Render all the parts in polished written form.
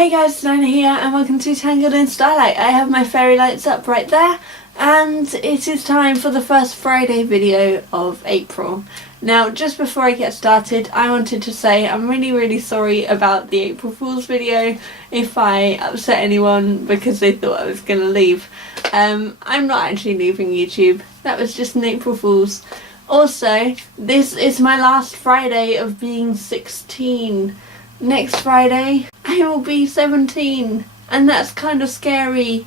Hey guys, Diana here and welcome to Tangled in Starlight. I have my fairy lights up right there and it is time for the first Friday video of April. Now just before I get started, I wanted to say I'm really sorry about the April Fool's video if I upset anyone because they thought I was going to leave. I'm not actually leaving YouTube, that was just an April Fool's. Also, this is my last Friday of being 16. Next Friday I will be 17 and that's kind of scary,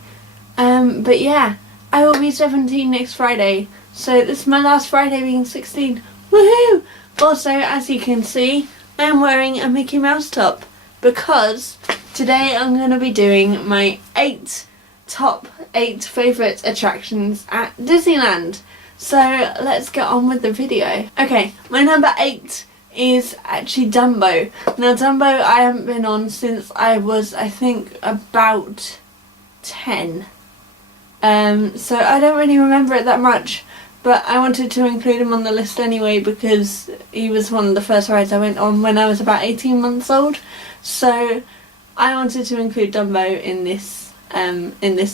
but yeah, I will be 17 next Friday, so this is my last Friday being 16. Woohoo! Also, as you can see, I am wearing a Mickey Mouse top because today I'm going to be doing my top 8 favourite attractions at Disneyland. So let's get on with the video. Okay, my number 8 is actually Dumbo. Now Dumbo I haven't been on since I was, I think, about 10. So I don't really remember it that much, but I wanted to include him on the list anyway because he was one of the first rides I went on when I was about 18 months old. So I wanted to include Dumbo in this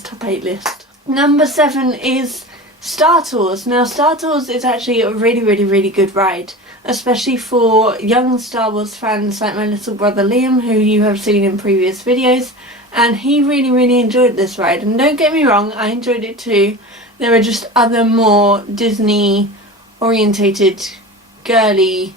top 8 list. Number 7 is Star Tours. Now Star Tours is actually a really good ride, especially for young Star Wars fans like my little brother Liam, who you have seen in previous videos, and he really enjoyed this ride. And don't get me wrong, I enjoyed it too. There are just other more Disney orientated girly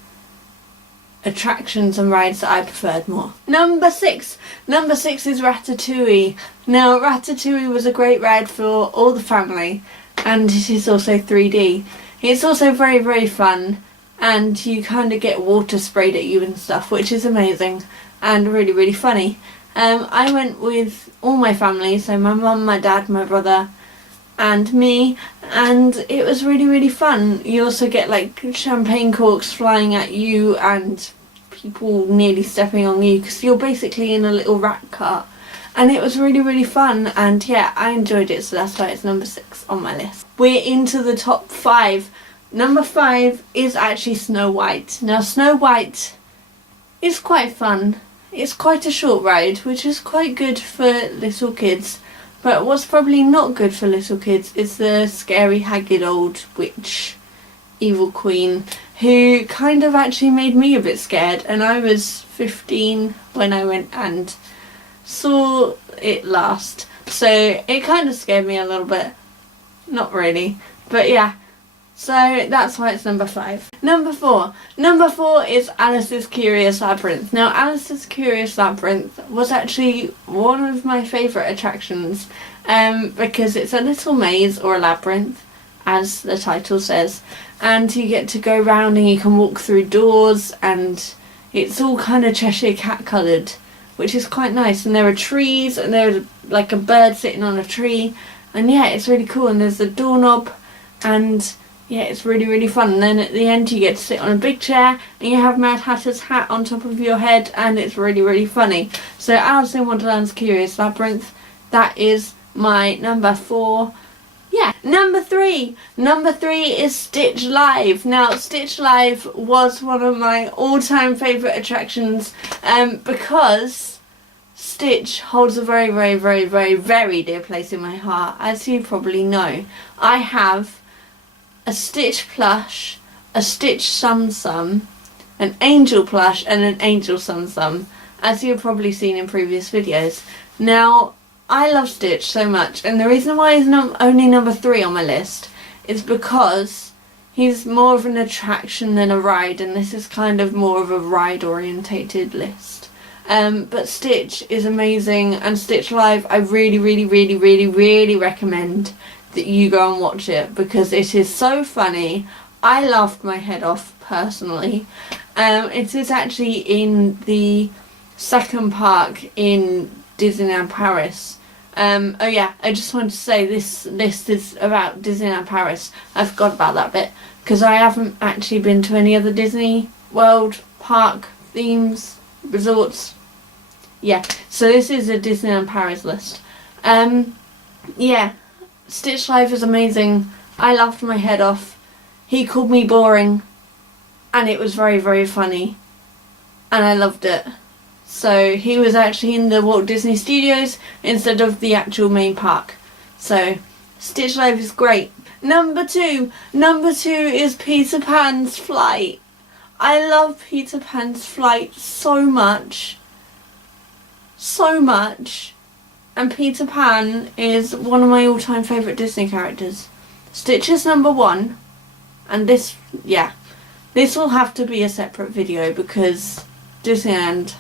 attractions and rides that I preferred more. Number 6 is Ratatouille. Now Ratatouille was a great ride for all the family, and it is also 3D. It's also very fun, and you kind of get water sprayed at you and stuff, which is amazing and really funny. I went with all my family, so my mum, my dad, my brother and me, and it was really fun. You also get like champagne corks flying at you and people nearly stepping on you because you're basically in a little rat cart, and it was really fun, and yeah, I enjoyed it, so that's why it's number 6 on my list. We're into the top 5. Number 5 is actually Snow White. Now Snow White is quite fun. It's quite a short ride, which is quite good for little kids, but what's probably not good for little kids is the scary haggard old witch evil queen, who kind of actually made me a bit scared, and I was 15 when I went and saw it last, so it kind of scared me a little bit. Not really, but yeah, so that's why it's number 5. Number 4 is Alice's Curious Labyrinth. Now Alice's Curious Labyrinth was actually one of my favourite attractions, because it's a little maze or a labyrinth, as the title says, and you get to go round and you can walk through doors, and it's all kind of Cheshire Cat coloured, which is quite nice, and there are trees and there's like a bird sitting on a tree, and yeah, it's really cool, and there's a doorknob, and yeah, it's really fun. And then at the end you get to sit on a big chair and you have Mad Hatter's hat on top of your head, and it's really funny. So Alice in Wonderland's Curious Labyrinth, that is my number 4. Yeah. Number 3 is Stitch Live. Now Stitch Live was one of my all-time favourite attractions, because Stitch holds a very dear place in my heart. As you probably know, I have a Stitch plush, a Stitch Sum Sum, an Angel plush and an Angel Sum Sum, as you've probably seen in previous videos. Now I love Stitch so much, and the reason why he's only number 3 on my list is because he's more of an attraction than a ride, and this is kind of more of a ride orientated list. But Stitch is amazing, and Stitch Live I really recommend that you go and watch it because it is so funny. I laughed my head off personally. It is actually in the second park in Disneyland Paris. Oh yeah, I just wanted to say this list is about Disneyland Paris. I forgot about that bit because I haven't actually been to any other Disney World park themes, resorts. Yeah, so this is a Disneyland Paris list. Yeah, Stitch Live is amazing. I laughed my head off. He called me boring, and it was very funny, and I loved it. So he was actually in the Walt Disney Studios instead of the actual main park. So Stitch Live is great. Number two is Peter Pan's Flight. I love Peter Pan's Flight so much. So much. And Peter Pan is one of my all-time favourite Disney characters. Stitch is number one. And this will have to be a separate video because Disneyland...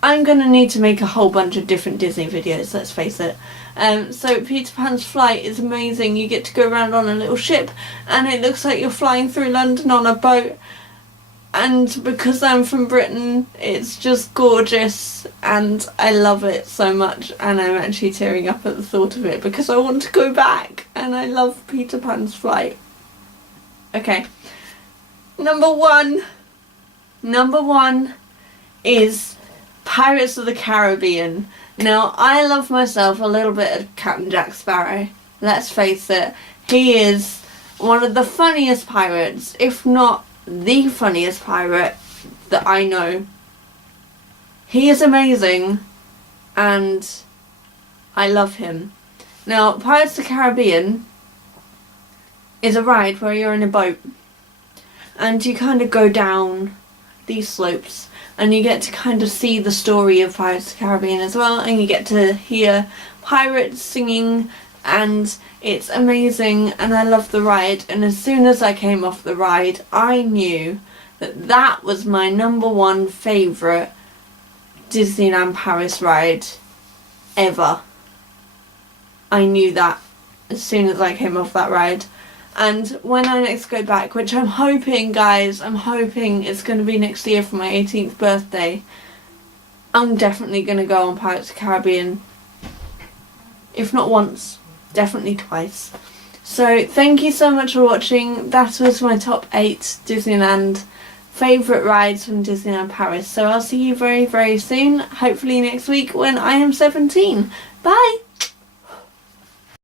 I'm going to need to make a whole bunch of different Disney videos, let's face it. So Peter Pan's Flight is amazing. You get to go around on a little ship and it looks like you're flying through London on a boat. And because I'm from Britain, it's just gorgeous and I love it so much, and I'm actually tearing up at the thought of it because I want to go back and I love Peter Pan's Flight. Okay, number one is Pirates of the Caribbean. Now, I love myself a little bit of Captain Jack Sparrow. Let's face it, he is one of the funniest pirates, if not the funniest pirate that I know. He is amazing and I love him. Now, Pirates of the Caribbean is a ride where you're in a boat and you kind of go down these slopes and you get to kind of see the story of Pirates of the Caribbean as well, and you get to hear pirates singing, and it's amazing and I love the ride. And as soon as I came off the ride, I knew that that was my number one favourite Disneyland Paris ride ever. I knew that as soon as I came off that ride. And when I next go back, which I'm hoping, guys, I'm hoping it's going to be next year for my 18th birthday, I'm definitely going to go on Pirates of the Caribbean. If not once, definitely twice. So thank you so much for watching. That was my top 8 Disneyland favourite rides from Disneyland Paris. So I'll see you very, very soon, hopefully next week when I am 17. Bye!